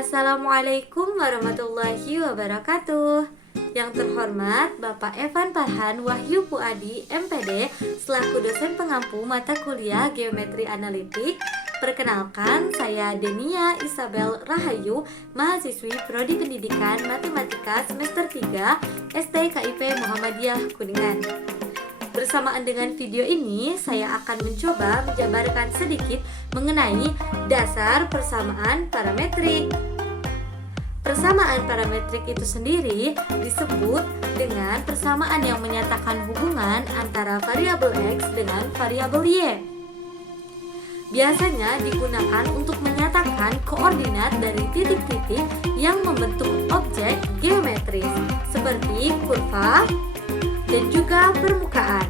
Assalamualaikum warahmatullahi wabarakatuh. Yang terhormat Bapak Evan Farhan Wahyu Puadi MPD selaku dosen pengampu mata kuliah Geometri Analitik. Perkenalkan, saya Denia Isabel Rahayu, mahasiswi Prodi Pendidikan Matematika semester 3 STKIP Muhammadiyah Kuningan. Bersamaan dengan video ini, saya akan mencoba menjabarkan sedikit mengenai dasar persamaan parametrik. Persamaan parametrik itu sendiri disebut dengan persamaan yang menyatakan hubungan antara variabel X dengan variabel Y. Biasanya digunakan untuk menyatakan koordinat dari titik-titik yang membentuk objek geometris seperti kurva dan juga permukaan.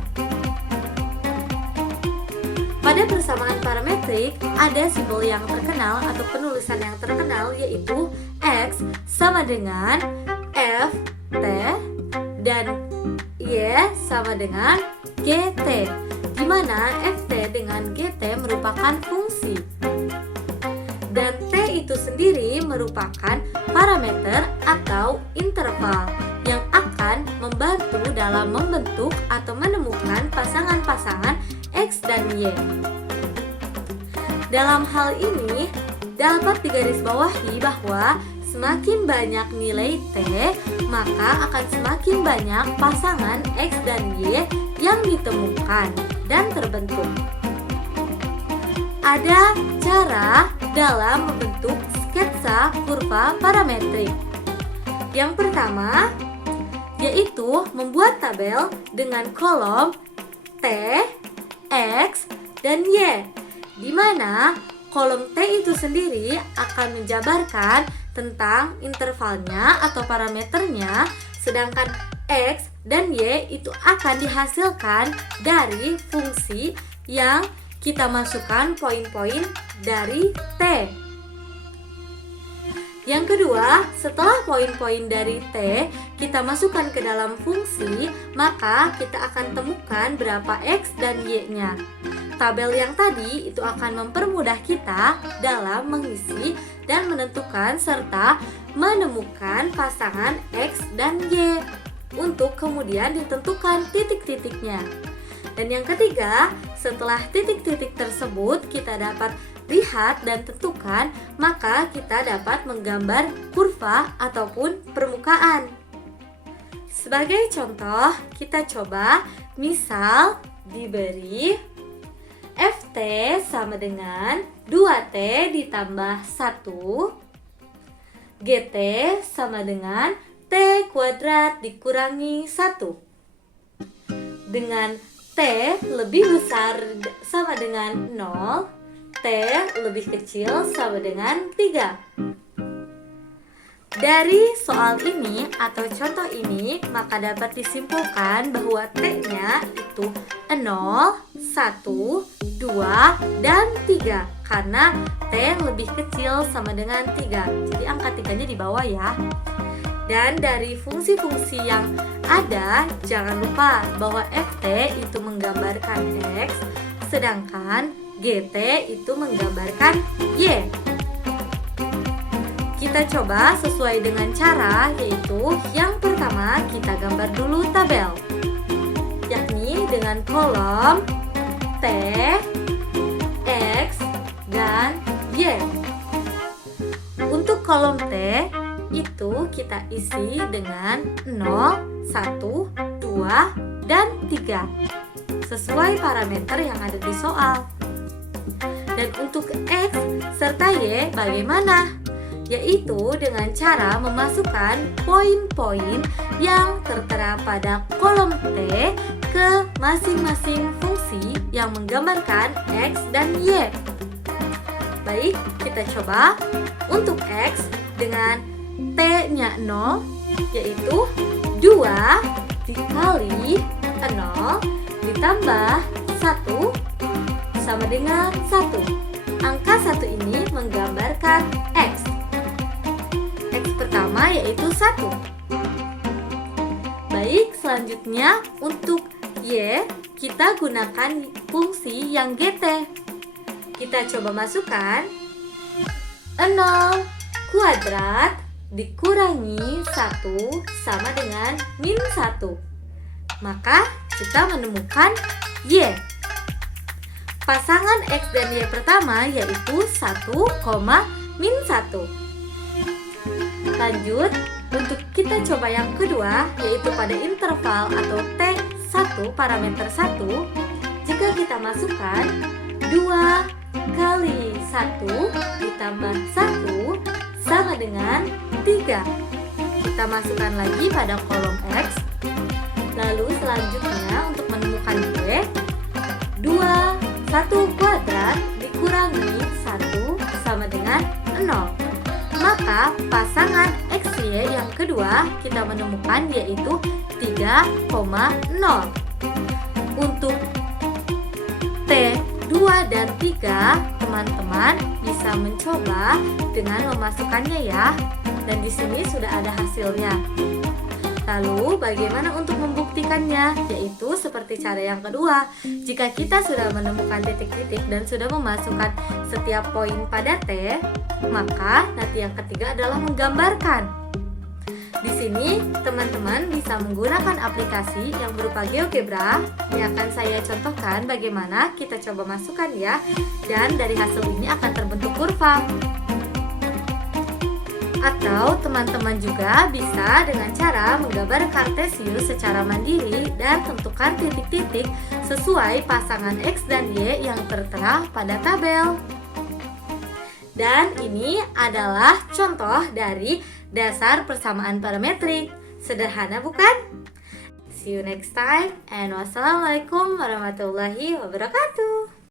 Pada persamaan parametrik ada simbol yang terkenal atau penulisan yang terkenal, yaitu X sama dengan F T dan Y sama dengan GT, di mana FT dengan GT merupakan fungsi dan T itu sendiri merupakan parameter atau interval yang akan membantu dalam membentuk atau menemukan pasangan-pasangan X dan Y. Dalam hal ini dapat digarisbawahi bahwa semakin banyak nilai T, maka akan semakin banyak pasangan X dan Y yang ditemukan dan terbentuk. Ada cara dalam membentuk sketsa kurva parametrik. Yang pertama yaitu membuat tabel dengan kolom T, X, dan Y, di mana kolom T itu sendiri akan menjabarkan tentang intervalnya atau parameternya, sedangkan X dan Y itu akan dihasilkan dari fungsi yang kita masukkan poin-poin dari T. Yang kedua, setelah poin-poin dari T kita masukkan ke dalam fungsi, maka kita akan temukan berapa X dan Y-nya. Tabel yang tadi itu akan mempermudah kita dalam mengisi dan menentukan serta menemukan pasangan X dan Y untuk kemudian ditentukan titik-titiknya. Dan yang ketiga, setelah titik-titik tersebut kita dapat lihat dan tentukan, maka kita dapat menggambar kurva ataupun permukaan. Sebagai contoh, kita coba misal diberi FT sama dengan 2T ditambah 1, GT sama dengan T kuadrat dikurangi 1. Dengan T lebih besar sama dengan 0, T lebih kecil sama dengan 3. Dari soal ini atau contoh ini, maka dapat disimpulkan bahwa T-nya itu 0, 1, 2, dan 3 karena T lebih kecil sama dengan 3. Jadi angka 3-nya di bawah ya. Dan dari fungsi-fungsi yang ada, jangan lupa bahwa FT itu menggambarkan X, sedangkan GT itu menggambarkan Y. Kita coba sesuai dengan cara, yaitu yang pertama kita gambar dulu tabel, yakni dengan kolom T, X, dan Y. Untuk kolom T itu kita isi dengan 0, 1, 2, dan 3 sesuai parameter yang ada di soal. Dan untuk X serta Y bagaimana? Yaitu dengan cara memasukkan poin-poin yang tertera pada kolom T ke masing-masing fungsi yang menggambarkan X dan Y. Baik, kita coba. Untuk X dengan T-nya 0, yaitu 2 dikali 0 ditambah 1 sama dengan 1. Angka 1 ini menggambarkan X. X pertama yaitu 1. Baik, selanjutnya untuk Y kita gunakan fungsi yang GT. Kita coba masukkan 0 kuadrat dikurangi 1 sama dengan min 1. Maka kita menemukan Y. Pasangan X dan Y pertama yaitu 1, min 1. Lanjut, untuk kita coba yang kedua yaitu pada interval atau T1 parameter 1. Jika kita masukkan 2 kali 1 ditambah 1 sama dengan 3. Kita masukkan lagi pada kolom X. Lalu selanjutnya untuk menemukan Y, 1 kuadrat dikurangi 1 sama dengan 0. Maka pasangan XY yang kedua kita menemukan yaitu 3,0. Untuk T2 dan 3, teman-teman bisa mencoba dengan memasukkannya ya. Dan di sini sudah ada hasilnya. Lalu bagaimana untuk membuktikannya? Yaitu seperti cara yang kedua. Jika kita sudah menemukan titik-titik dan sudah memasukkan setiap poin pada T, maka nanti yang ketiga adalah menggambarkan. Di sini teman-teman bisa menggunakan aplikasi yang berupa GeoGebra yang akan saya contohkan bagaimana kita coba masukkan ya. Dan dari hasil ini akan terbentuk kurva. Atau teman-teman juga bisa dengan cara menggambar kartesius secara mandiri dan tentukan titik-titik sesuai pasangan X dan Y yang tertera pada tabel. Dan ini adalah contoh dari dasar persamaan parametrik. Sederhana bukan? See you next time and wassalamualaikum warahmatullahi wabarakatuh.